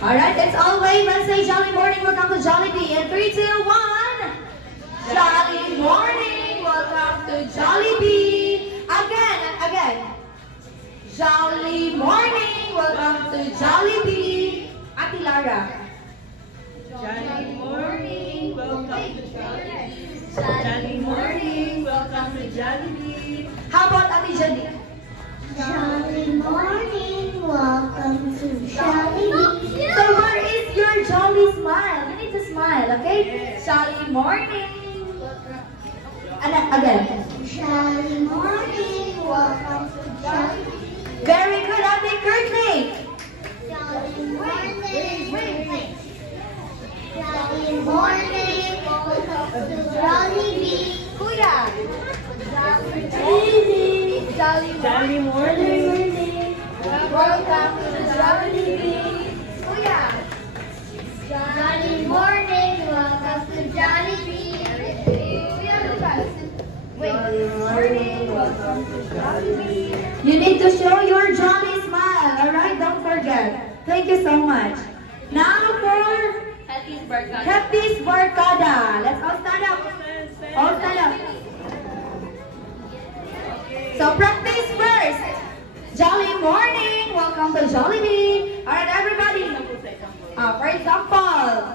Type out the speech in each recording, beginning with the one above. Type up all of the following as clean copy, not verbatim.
Alright, let's all wave and say Jolly Morning, welcome to Jollibee. In 3, 2, 1. Jolly Morning, welcome to Jollibee. Again. Jolly Morning, welcome to Jollibee. Ate Lara. Jolly morning, welcome to Jollibee. Jolly morning, welcome to Jollibee. How about Ate Jenny? Jolly morning, welcome to Jollibee. So where is your jolly smile? You need to smile, okay? Jolly morning. And again. Jolly morning, welcome to Jollibee. Very good, Ate Courtney. Jolly morning, Jolly morning, welcome to Jollibee. Kuya. Jolly morning, Welcome to Jollibee. Kuya. Jolly morning, welcome to Jollibee. Kuya Lucas. Wait. morning, welcome to Jollibee. You need to show your jolly smile, alright? Don't forget. Thank you so much. Now for Happy's Barkada. Let's all stand up. All stand up. So practice first. Jolly morning. Welcome to Jollibee. Alright, everybody. For example,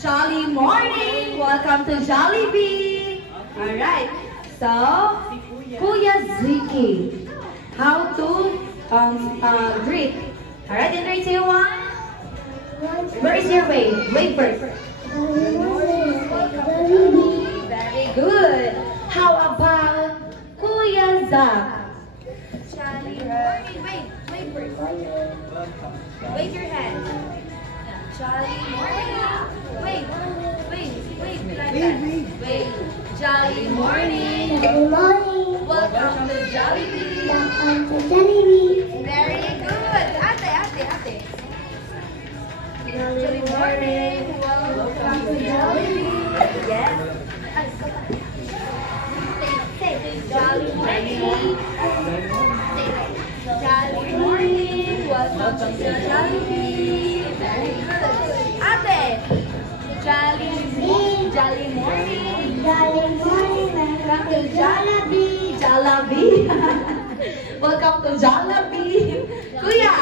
Jolly morning. Welcome to Jollibee. Alright. So, Kuya Ziki. How to greet. Alright, in 3, 2, 1. Where is your wave? Wave first. Very good. How about Kuya Zak? Jolly morning. Wait first. Wave your hand. Jolly morning. Wait. Like that. Wait. Jolly morning. Good morning, Welcome to Jollibee. welcome to Jollibee. Very good. Ate. Jolly morning, welcome to Jollibee. Yes. Say. Jolly morning. Jolly morning. Welcome to Jollibee. Very good. Ate. Jolly morning. Jolly morning, welcome to Jollibee. Jollibee. Welcome to Jollibee. Kuya.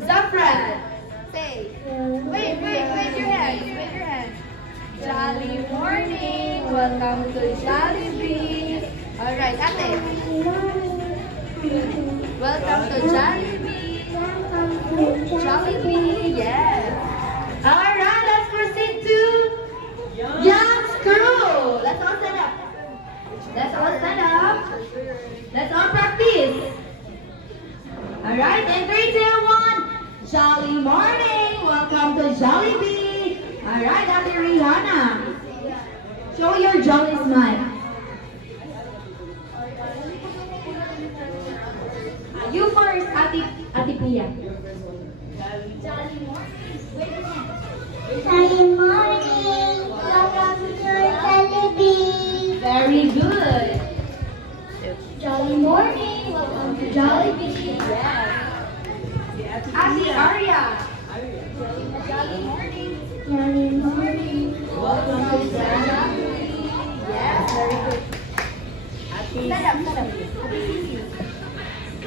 Zafran. Say. Wait your hand. Jolly morning. Welcome to Jollibee. Alright, ate. Welcome to Jollibee. Jollibee, yes. Alright, let's proceed to Young Crew. Let's all stand up. Let's all practice. Alright, in 3, 2, 1. Jolly morning. Welcome to Jollibee. Alright, Ate Rihanna. Show your jolly smile. You first, Ate Pia. Jolly morning, welcome to Jollibee. Very good. Jolly morning, welcome to Jollibee. Yes. Ate Arya. Jolly morning. Jolly morning, Welcome to Jollibee. Yes, very good. Stand up.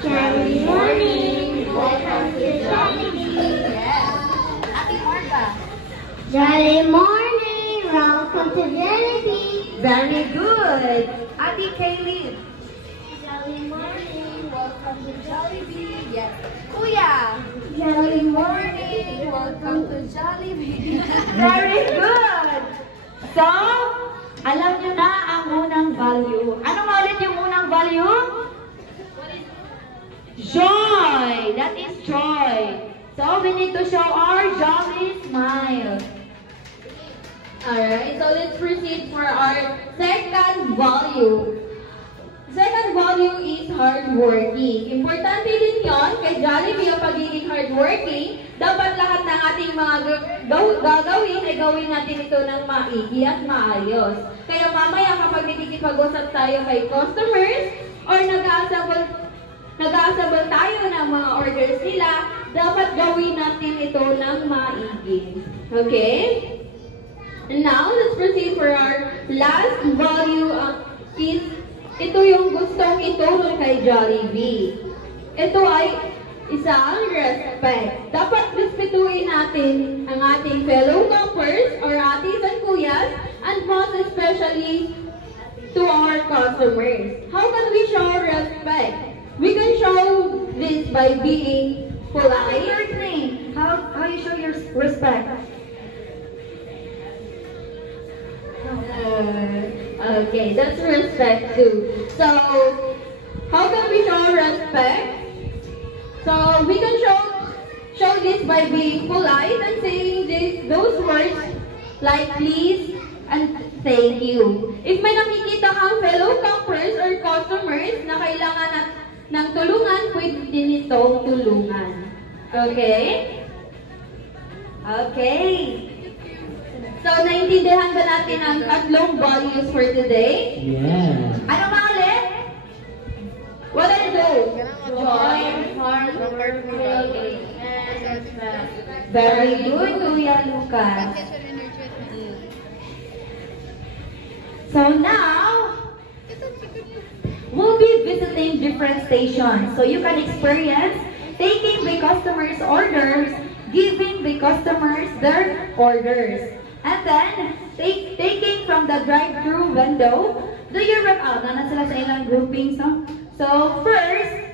Jolly morning, welcome to Jollibee. Yes. Ate Marga. Jolly morning, welcome to Jollibee. Very good. Ate Kaylin. Jolly morning, Welcome to Jollibee. Yes. Kuya. Jolly Morning. Welcome to Jollibee. Very good. So, alam nyo na ang unang value. Ano nga ulit yung unang value? Joy. That is joy. So, we need to show our jolly smile. Alright, so let's proceed for our second value. Second value is hardworking. Importante din yon kay Jollibee ang pagiging hardworking. Dapat lahat ng ating mga gagawin ay gawin natin ito ng maigi at maayos. Kaya mamaya kapag nakikipag-usap tayo kay customers or nag-aasabal nag-aasabang tayo ng mga orders nila, dapat gawin natin ito ng maigi. Okay? And now, let's proceed for our last value is ito yung gustong ituro kay Jollibee. Ito ay isang respect. Dapat respetuhin natin ang ating fellow campers or atis and kuyas, and most especially to our customers. How can we show respect? We can show this by being polite. Your name. How you show your respect? Okay, that's respect too. So, how can we show respect? So, we can show this by being polite and saying those words like please and thank you. If may nakikita kang fellow campers or customers na kailangan ng tulungan, pwede din itong tulungan. Okay? Okay. So, naintindihan ba natin ang tatlong values for today? Yeah. Ano mga ulit? What are those? Joy, hard work, and respect. Very good, Kuya Lucas. So now, we'll be visiting different stations. So you can experience taking the customers' orders, giving the customers their orders. And then, taking from the drive-thru window, do you wrap out? Na sila sa ilang groupings, no? So first,